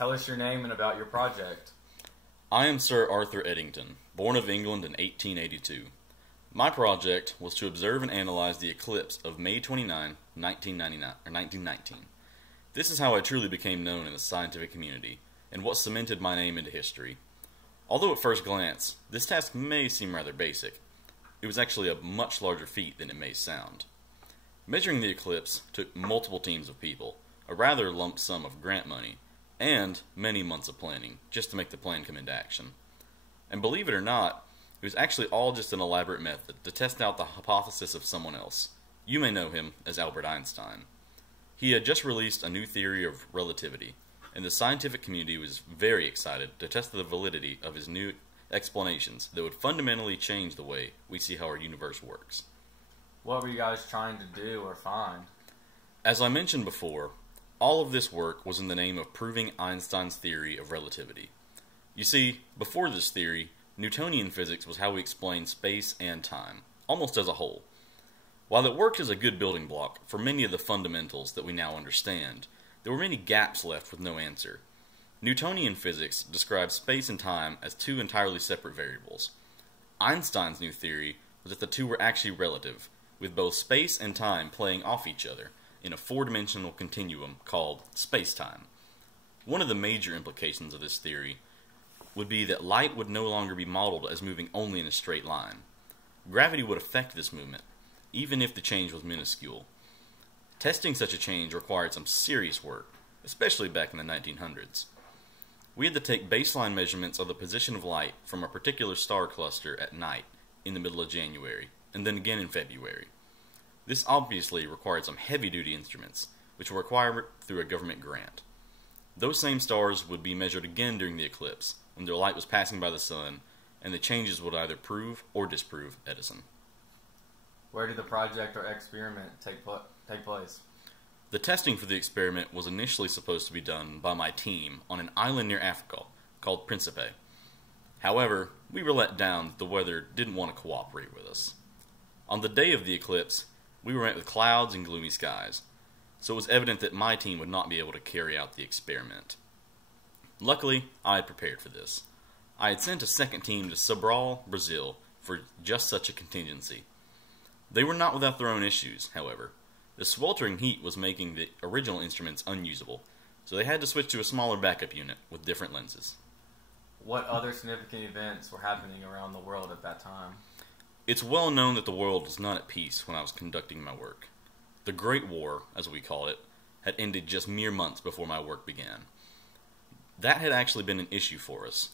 Tell us your name and about your project. I am Sir Arthur Eddington, born of England in 1882. My project was to observe and analyze the eclipse of May 29, 1919. This is how I truly became known in the scientific community, and what cemented my name into history. Although at first glance, this task may seem rather basic, it was actually a much larger feat than it may sound. Measuring the eclipse took multiple teams of people, a rather lump sum of grant money, and many months of planning, just to make the plan come into action. And believe it or not, it was actually all just an elaborate method to test out the hypothesis of someone else. You may know him as Albert Einstein. He had just released a new theory of relativity, and the scientific community was very excited to test the validity of his new explanations that would fundamentally change the way we see how our universe works. What were you guys trying to do or find? As I mentioned before, all of this work was in the name of proving Einstein's theory of relativity. You see, before this theory, Newtonian physics was how we explained space and time, almost as a whole. While it worked as a good building block for many of the fundamentals that we now understand, there were many gaps left with no answer. Newtonian physics describes space and time as two entirely separate variables. Einstein's new theory was that the two were actually relative, with both space and time playing off each other in a four-dimensional continuum called space-time. One of the major implications of this theory would be that light would no longer be modeled as moving only in a straight line. Gravity would affect this movement, even if the change was minuscule. Testing such a change required some serious work, especially back in the 1900s. We had to take baseline measurements of the position of light from a particular star cluster at night in the middle of January, and then again in February. This obviously required some heavy-duty instruments, which were required through a government grant. Those same stars would be measured again during the eclipse, when their light was passing by the sun, and the changes would either prove or disprove Edison. Where did the project or experiment take place? The testing for the experiment was initially supposed to be done by my team on an island near Africa called Principe. However, we were let down that the weather didn't want to cooperate with us. On the day of the eclipse, we were met with clouds and gloomy skies, so it was evident that my team would not be able to carry out the experiment. Luckily, I had prepared for this. I had sent a second team to Sobral, Brazil, for just such a contingency. They were not without their own issues, however. The sweltering heat was making the original instruments unusable, so they had to switch to a smaller backup unit with different lenses. What other significant events were happening around the world at that time? It's well known that the world was not at peace when I was conducting my work. The Great War, as we call it, had ended just mere months before my work began. That had actually been an issue for us.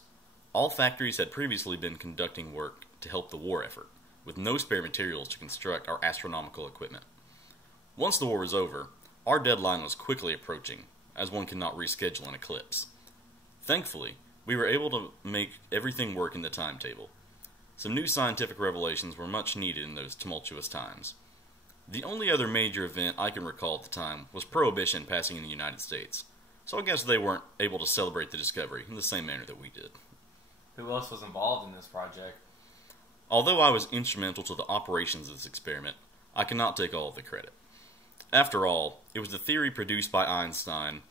All factories had previously been conducting work to help the war effort, with no spare materials to construct our astronomical equipment. Once the war was over, our deadline was quickly approaching, as one could not reschedule an eclipse. Thankfully, we were able to make everything work in the timetable. Some new scientific revelations were much needed in those tumultuous times. The only other major event I can recall at the time was Prohibition passing in the United States, so I guess they weren't able to celebrate the discovery in the same manner that we did. Who else was involved in this project? Although I was instrumental to the operations of this experiment, I cannot take all of the credit. After all, it was the theory produced by Einstein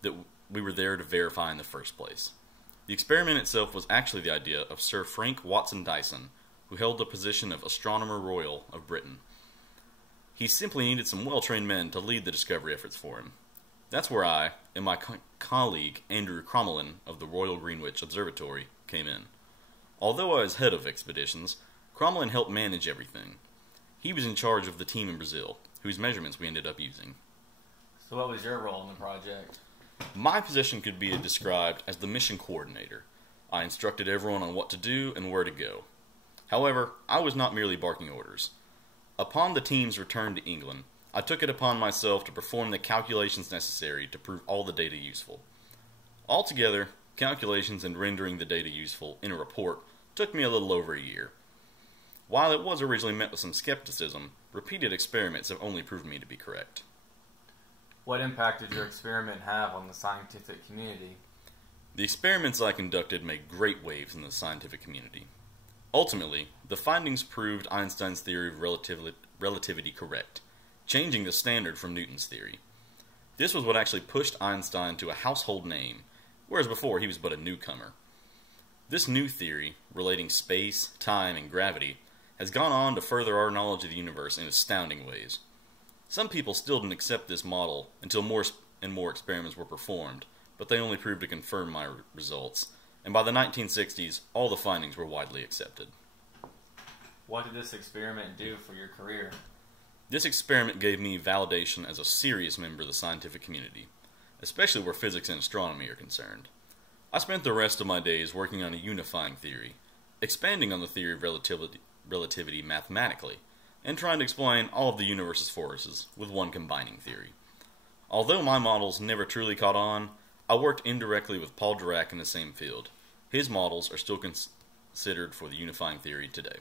that we were there to verify in the first place. The experiment itself was actually the idea of Sir Frank Watson Dyson, who held the position of Astronomer Royal of Britain. He simply needed some well-trained men to lead the discovery efforts for him. That's where I, and my colleague Andrew Crommelin of the Royal Greenwich Observatory, came in. Although I was head of expeditions, Crommelin helped manage everything. He was in charge of the team in Brazil, whose measurements we ended up using. So what was your role in the project? My position could be described as the mission coordinator. I instructed everyone on what to do and where to go. However, I was not merely barking orders. Upon the team's return to England, I took it upon myself to perform the calculations necessary to prove all the data useful. Altogether, calculations and rendering the data useful in a report took me a little over a year. While it was originally met with some skepticism, repeated experiments have only proven me to be correct. What impact did your experiment have on the scientific community? The experiments I conducted made great waves in the scientific community. Ultimately, the findings proved Einstein's theory of relativity correct, changing the standard from Newton's theory. This was what actually pushed Einstein to a household name, whereas before he was but a newcomer. This new theory, relating space, time, and gravity, has gone on to further our knowledge of the universe in astounding ways. Some people still didn't accept this model until more and more experiments were performed, but they only proved to confirm my results, and by the 1960s, all the findings were widely accepted. What did this experiment do for your career? This experiment gave me validation as a serious member of the scientific community, especially where physics and astronomy are concerned. I spent the rest of my days working on a unifying theory, expanding on the theory of relativity mathematically, and trying to explain all of the universe's forces with one combining theory. Although my models never truly caught on, I worked indirectly with Paul Dirac in the same field. His models are still considered for the unifying theory today.